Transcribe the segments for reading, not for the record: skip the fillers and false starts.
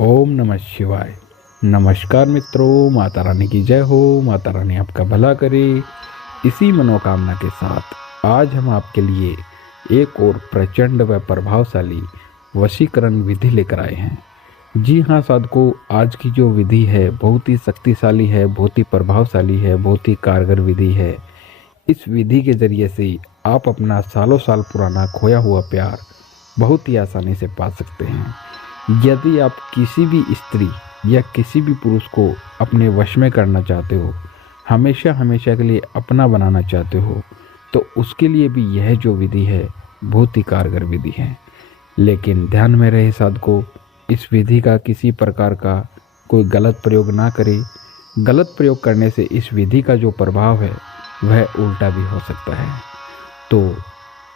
ओम नमः शिवाय। नमस्कार मित्रों, माता रानी की जय हो। माता रानी आपका भला करे। इसी मनोकामना के साथ आज हम आपके लिए एक और प्रचंड व प्रभावशाली वशीकरण विधि लेकर आए हैं। जी हाँ साधकों, आज की जो विधि है बहुत ही शक्तिशाली है, बहुत ही प्रभावशाली है, बहुत ही कारगर विधि है। इस विधि के जरिए से आप अपना सालों साल पुराना खोया हुआ प्यार बहुत ही आसानी से पा सकते हैं। यदि आप किसी भी स्त्री या किसी भी पुरुष को अपने वश में करना चाहते हो, हमेशा हमेशा के लिए अपना बनाना चाहते हो, तो उसके लिए भी यह जो विधि है बहुत ही कारगर विधि है। लेकिन ध्यान में रहे साधकों, इस विधि का किसी प्रकार का कोई गलत प्रयोग ना करे। गलत प्रयोग करने से इस विधि का जो प्रभाव है वह उल्टा भी हो सकता है। तो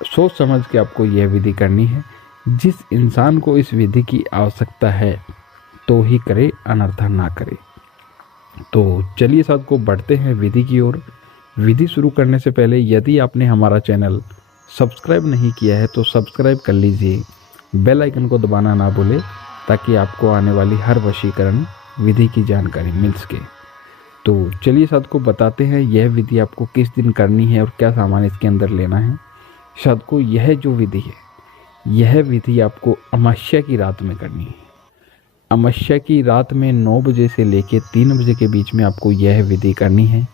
सोच समझ के आपको यह विधि करनी है। जिस इंसान को इस विधि की आवश्यकता है तो ही करे, अनर्था ना करे। तो चलिए साधकों, बढ़ते हैं विधि की ओर। विधि शुरू करने से पहले यदि आपने हमारा चैनल सब्सक्राइब नहीं किया है तो सब्सक्राइब कर लीजिए। बेल आइकन को दबाना ना भूलें ताकि आपको आने वाली हर वशीकरण विधि की जानकारी मिल सके। तो चलिए साधकों, बताते हैं यह विधि आपको किस दिन करनी है और क्या सामान इसके अंदर लेना है। साधकों, यह जो विधि है यह विधि आपको अमावस्या की रात में करनी है। अमावस्या की रात में 9 बजे से लेकर 3 बजे के बीच में आपको यह विधि करनी है।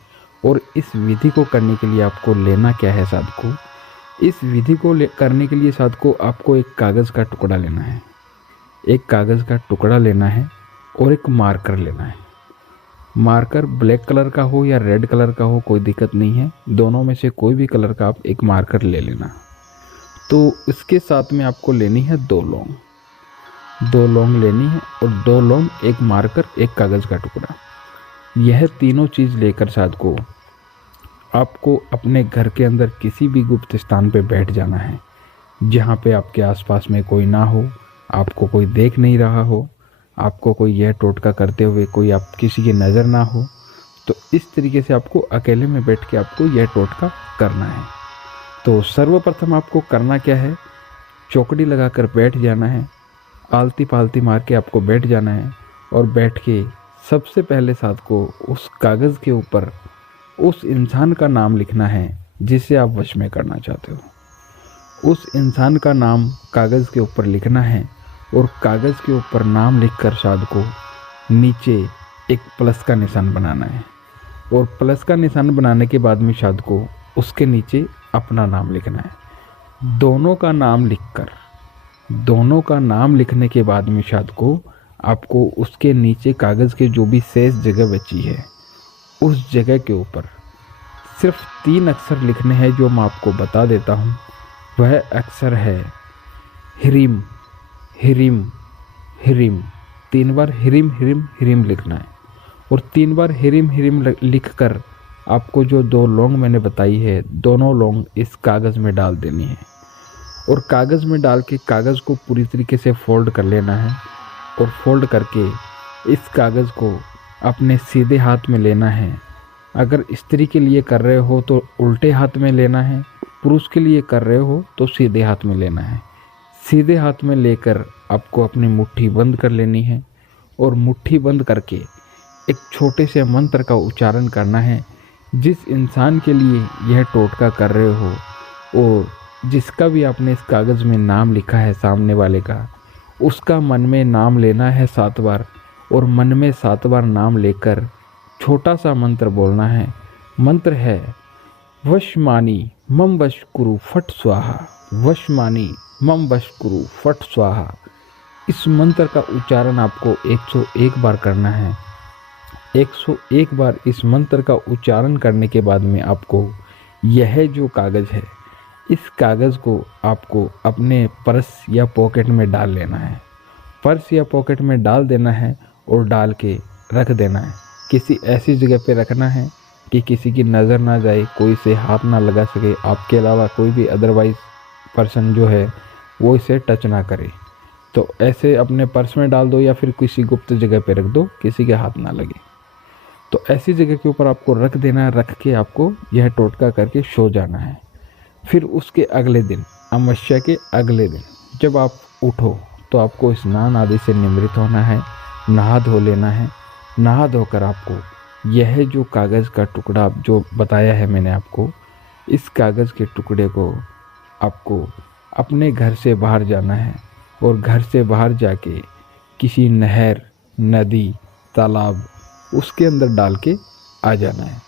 और इस विधि को करने के लिए आपको लेना क्या है साधकों? इस विधि को करने के लिए साधकों आपको एक कागज़ का टुकड़ा लेना है। एक कागज़ का टुकड़ा लेना है और एक मार्कर लेना है। मार्कर ब्लैक कलर का हो या रेड कलर का हो, कोई दिक्कत नहीं है। दोनों में से कोई भी कलर का आप एक मार्कर ले लेना। तो इसके साथ में आपको लेनी है 2 लौंग। 2 लौंग लेनी है और 2 लौंग, एक मार्कर, एक कागज़ का टुकड़ा। यह तीनों चीज़ लेकर साधकों आपको अपने घर के अंदर किसी भी गुप्त स्थान पे बैठ जाना है, जहाँ पे आपके आसपास में कोई ना हो, आपको कोई देख नहीं रहा हो, आपको कोई यह टोटका करते हुए कोई आप किसी की नज़र ना हो। तो इस तरीके से आपको अकेले में बैठ के आपको यह टोटका करना है। तो सर्वप्रथम आपको करना क्या है, चौकड़ी लगाकर बैठ जाना है। आलती पालती मार के आपको बैठ जाना है और बैठ के सबसे पहले साथ को उस कागज़ के ऊपर उस इंसान का नाम लिखना है जिसे आप वश में करना चाहते हो। उस इंसान का नाम कागज़ के ऊपर लिखना है और कागज़ के ऊपर नाम लिखकर साध को नीचे एक प्लस का निशान बनाना है। और प्लस का निशान बनाने के बाद में साध को उसके नीचे अपना नाम लिखना है। दोनों का नाम लिखने के बाद में शायद को आपको उसके नीचे कागज़ के जो भी शेष जगह बची है उस जगह के ऊपर सिर्फ 3 अक्षर लिखने हैं, जो मैं आपको बता देता हूँ। वह अक्षर है हिरिम हिरिम हिरिम। 3 बार हिरिम हिरिम हिरिम लिखना है और 3 बार हिरिम हिरिम लिखकर आपको जो 2 लौंग मैंने बताई है, दोनों लौंग इस कागज़ में डाल देनी है। और कागज़ में डाल के कागज़ को पूरी तरीके से फोल्ड कर लेना है और फोल्ड करके इस कागज़ को अपने सीधे हाथ में लेना है। अगर स्त्री के लिए कर रहे हो तो उल्टे हाथ में लेना है, पुरुष के लिए कर रहे हो तो सीधे हाथ में लेना है। सीधे हाथ में लेकर आपको अपनी मुट्ठी बंद कर लेनी है और मुट्ठी बंद करके एक छोटे से मंत्र का उच्चारण करना है। जिस इंसान के लिए यह टोटका कर रहे हो और जिसका भी आपने इस कागज़ में नाम लिखा है सामने वाले का, उसका मन में नाम लेना है 7 बार। और मन में 7 बार नाम लेकर छोटा सा मंत्र बोलना है। मंत्र है वशमानी मम वश कुरु फट स्वाहा। वशमानी मम वश कुरु फट स्वाहा। इस मंत्र का उच्चारण आपको 101 बार करना है। 101 बार इस मंत्र का उच्चारण करने के बाद में आपको यह जो कागज़ है, इस कागज़ को आपको अपने पर्स या पॉकेट में डाल लेना है। पर्स या पॉकेट में डाल देना है और डाल के रख देना है। किसी ऐसी जगह पे रखना है कि किसी की नज़र ना जाए, कोई से हाथ ना लगा सके, आपके अलावा कोई भी अदरवाइज पर्सन जो है वो इसे टच ना करे। तो ऐसे अपने पर्स में डाल दो या फिर किसी गुप्त जगह पे रख दो, किसी के हाथ ना लगे। तो ऐसी जगह के ऊपर आपको रख देना है। रख के आपको यह टोटका करके सो जाना है। फिर उसके अगले दिन, अमावस्या के अगले दिन जब आप उठो तो आपको स्नान आदि से निवृत्त होना है। नहा धो लेना है। नहा धोकर आपको यह जो कागज़ का टुकड़ा जो बताया है मैंने आपको, इस कागज़ के टुकड़े को आपको अपने घर से बाहर जाना है और घर से बाहर जाके किसी नहर, नदी, तालाब उसके अंदर डाल के आ जाना है।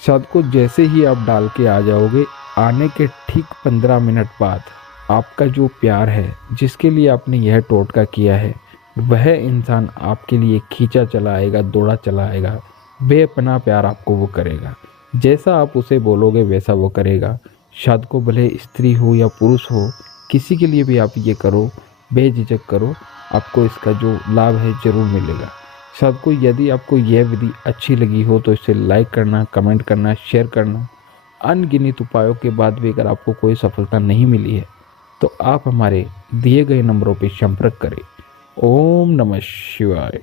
शब्द को जैसे ही आप डाल के आ जाओगे, आने के ठीक 15 मिनट बाद आपका जो प्यार है, जिसके लिए आपने यह टोटका किया है, वह इंसान आपके लिए खींचा चला आएगा, दौड़ा चला आएगा। बेपनाह प्यार आपको वो करेगा। जैसा आप उसे बोलोगे वैसा वो करेगा। शायद को भले स्त्री हो या पुरुष हो, किसी के लिए भी आप ये करो, बेझिझक करो, आपको इसका जो लाभ है ज़रूर मिलेगा। सबको यदि आपको यह विधि अच्छी लगी हो तो इसे लाइक करना, कमेंट करना, शेयर करना। अनगिनत उपायों के बाद भी अगर आपको कोई सफलता नहीं मिली है तो आप हमारे दिए गए नंबरों पर संपर्क करें। ओम नमः शिवाय।